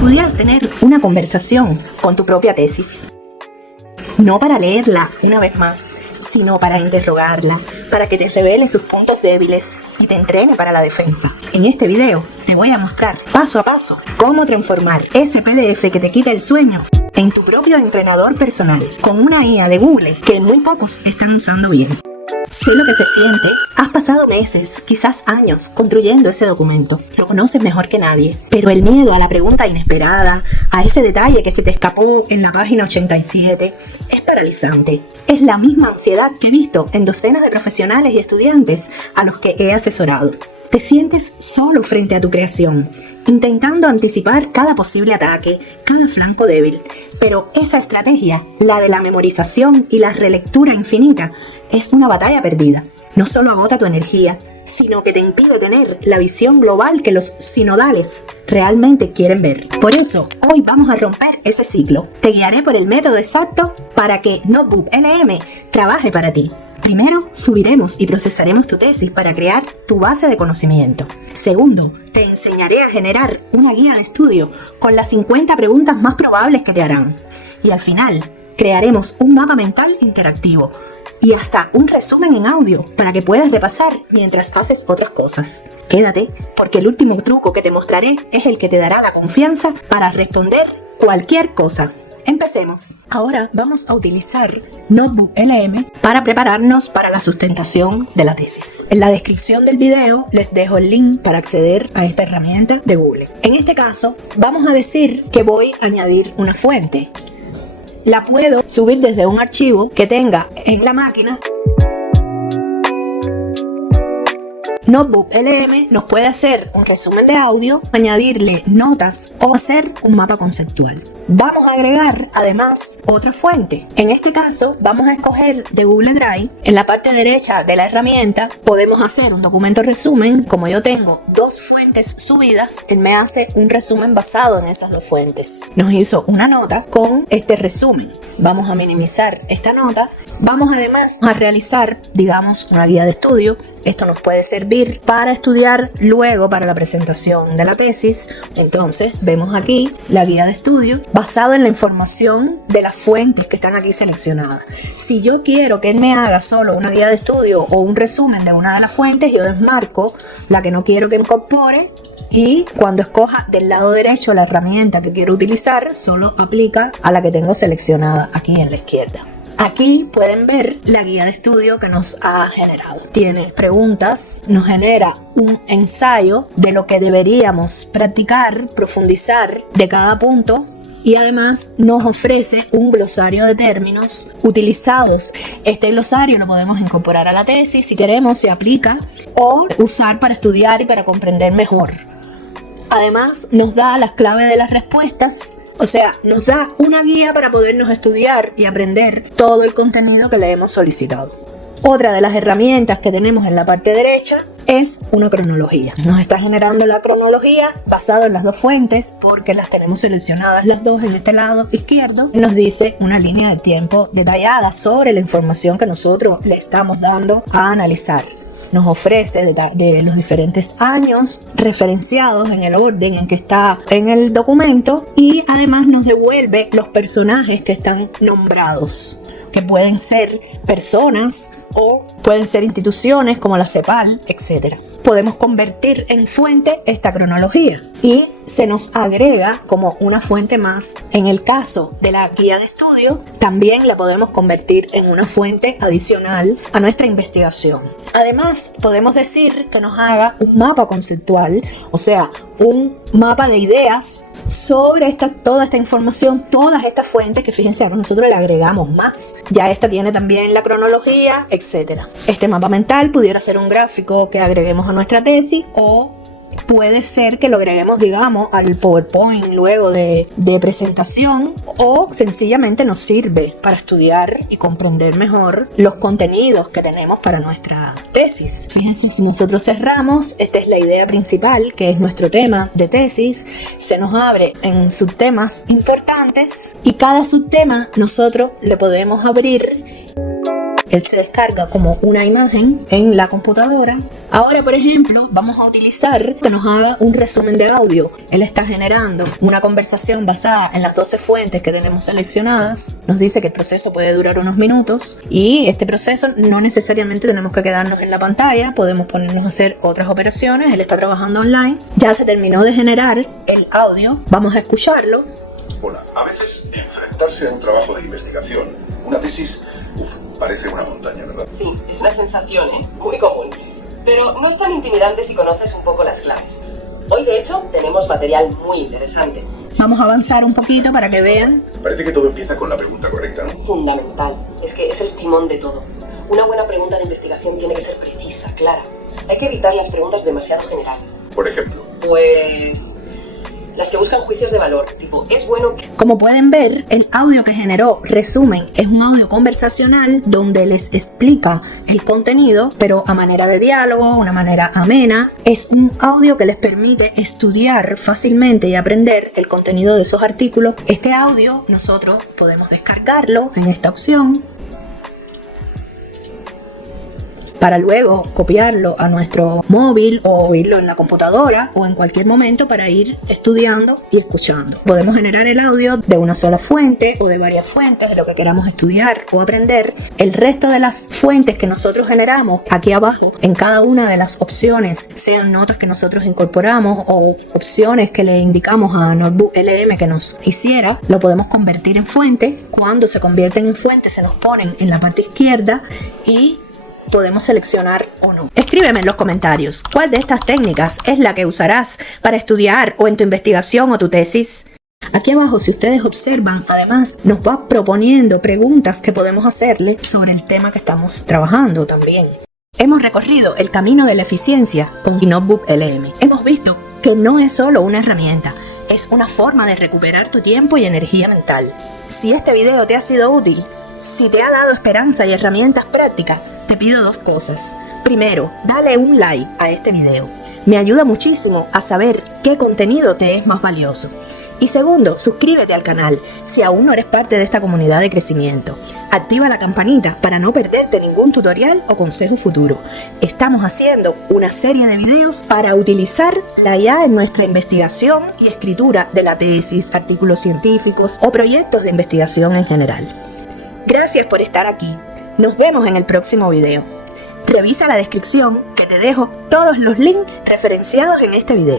pudieras tener una conversación con tu propia tesis. No para leerla una vez más, sino para interrogarla, para que te revele sus puntos débiles y te entrene para la defensa. En este video te voy a mostrar paso a paso cómo transformar ese PDF que te quita el sueño en tu propio entrenador personal con una IA de Google que muy pocos están usando bien. Sé lo que se siente. Has pasado meses, quizás años, construyendo ese documento. Lo conoces mejor que nadie. Pero el miedo a la pregunta inesperada, a ese detalle que se te escapó en la página 87, es paralizante. Es la misma ansiedad que he visto en docenas de profesionales y estudiantes a los que he asesorado. Te sientes solo frente a tu creación, intentando anticipar cada posible ataque, cada flanco débil. Pero esa estrategia, la de la memorización y la relectura infinita, es una batalla perdida. No solo agota tu energía, sino que te impide tener la visión global que los sinodales realmente quieren ver. Por eso, hoy vamos a romper ese ciclo. Te guiaré por el método exacto para que Notebook LM trabaje para ti. Primero, subiremos y procesaremos tu tesis para crear tu base de conocimiento. Segundo, te enseñaré a generar una guía de estudio con las 50 preguntas más probables que te harán. Y al final, crearemos un mapa mental interactivo y hasta un resumen en audio para que puedas repasar mientras haces otras cosas. Quédate, porque el último truco que te mostraré es el que te dará la confianza para responder cualquier cosa. Empecemos. Ahora vamos a utilizar Notebook LM para prepararnos para la sustentación de la tesis. En la descripción del video les dejo el link para acceder a esta herramienta de Google. En este caso, vamos a decir que voy a añadir una fuente. La puedo subir desde un archivo que tenga en la máquina. Notebook LM nos puede hacer un resumen de audio, añadirle notas o hacer un mapa conceptual. Vamos a agregar además otra fuente. En este caso vamos a escoger de Google Drive. En la parte derecha de la herramienta podemos hacer un documento resumen. Como yo tengo dos fuentes subidas, él me hace un resumen basado en esas dos fuentes. Nos hizo una nota con este resumen. Vamos a minimizar esta nota. Vamos además a realizar, digamos, una guía de estudio. Esto nos puede servir para estudiar luego para la presentación de la tesis. Entonces vemos aquí la guía de estudio basado en la información de las fuentes que están aquí seleccionadas. Si yo quiero que él me haga solo una guía de estudio o un resumen de una de las fuentes, yo desmarco la que no quiero que incorpore y cuando escoja del lado derecho la herramienta que quiero utilizar, solo aplica a la que tengo seleccionada aquí en la izquierda. Aquí pueden ver la guía de estudio que nos ha generado. Tiene preguntas, nos genera un ensayo de lo que deberíamos practicar, profundizar de cada punto y además nos ofrece un glosario de términos utilizados. Este glosario lo podemos incorporar a la tesis si queremos, se aplica, o usar para estudiar y para comprender mejor. Además nos da las claves de las respuestas. O sea, nos da una guía para podernos estudiar y aprender todo el contenido que le hemos solicitado. Otra de las herramientas que tenemos en la parte derecha es una cronología. Nos está generando la cronología basado en las dos fuentes porque las tenemos seleccionadas las dos en este lado izquierdo. Nos dice una línea de tiempo detallada sobre la información que nosotros le estamos dando a analizar. Nos ofrece de los diferentes años referenciados en el orden en que está en el documento y además nos devuelve los personajes que están nombrados, que pueden ser personas o pueden ser instituciones como la CEPAL, etc. Podemos convertir en fuente esta cronología y se nos agrega como una fuente más. En el caso de la guía de estudio, también la podemos convertir en una fuente adicional a nuestra investigación. Además, podemos decir que nos haga un mapa conceptual, o sea, un mapa de ideas sobre toda esta información, todas estas fuentes que fíjense, nosotros le agregamos más. Ya esta tiene también la cronología, etc. Este mapa mental pudiera ser un gráfico que agreguemos a nuestra tesis o puede ser que lo agreguemos, digamos, al PowerPoint luego de presentación o sencillamente nos sirve para estudiar y comprender mejor los contenidos que tenemos para nuestra tesis. Fíjense, si nosotros cerramos, esta es la idea principal, que es nuestro tema de tesis, se nos abre en subtemas importantes y cada subtema nosotros le podemos abrir Él se descarga como una imagen en la computadora. Ahora, por ejemplo, vamos a utilizar que nos haga un resumen de audio. Él está generando una conversación basada en las 12 fuentes que tenemos seleccionadas. Nos dice que el proceso puede durar unos minutos y este proceso no necesariamente tenemos que quedarnos en la pantalla. Podemos ponernos a hacer otras operaciones. Él está trabajando online. Ya se terminó de generar el audio. Vamos a escucharlo. Hola, a veces enfrentarse a un trabajo de investigación, una tesis, parece una montaña, ¿verdad? Sí, es una sensación, muy común. Pero no es tan intimidante si conoces un poco las claves. Hoy, de hecho, tenemos material muy interesante. Vamos a avanzar un poquito para que vean. Parece que todo empieza con la pregunta correcta, ¿no? Fundamental. Es que es el timón de todo. Una buena pregunta de investigación tiene que ser precisa, clara. Hay que evitar las preguntas demasiado generales. Por ejemplo. Pues las que buscan juicios de valor, tipo, ¿es bueno que...? Como pueden ver, el audio que generó Resumen es un audio conversacional donde les explica el contenido, pero a manera de diálogo, una manera amena. Es un audio que les permite estudiar fácilmente y aprender el contenido de esos artículos. Este audio nosotros podemos descargarlo en esta opción para luego copiarlo a nuestro móvil o oírlo en la computadora o en cualquier momento para ir estudiando y escuchando. Podemos generar el audio de una sola fuente o de varias fuentes de lo que queramos estudiar o aprender. El resto de las fuentes que nosotros generamos aquí abajo en cada una de las opciones, sean notas que nosotros incorporamos o opciones que le indicamos a Notebook LM que nos hiciera, lo podemos convertir en fuente. Cuando se convierten en fuente se nos ponen en la parte izquierda y podemos seleccionar o no. Escríbeme en los comentarios cuál de estas técnicas es la que usarás para estudiar o en tu investigación o tu tesis. Aquí abajo, si ustedes observan, además nos va proponiendo preguntas que podemos hacerle sobre el tema que estamos trabajando también. Hemos recorrido el camino de la eficiencia con Notebook LM. Hemos visto que no es solo una herramienta, es una forma de recuperar tu tiempo y energía mental. Si este video te ha sido útil, si te ha dado esperanza y herramientas prácticas, te pido dos cosas. Primero, dale un like a este video. Me ayuda muchísimo a saber qué contenido te es más valioso. Y segundo, suscríbete al canal si aún no eres parte de esta comunidad de crecimiento. Activa la campanita para no perderte ningún tutorial o consejo futuro. Estamos haciendo una serie de videos para utilizar la IA en nuestra investigación y escritura de la tesis, artículos científicos o proyectos de investigación en general. Gracias por estar aquí. Nos vemos en el próximo video. Revisa la descripción que te dejo todos los links referenciados en este video.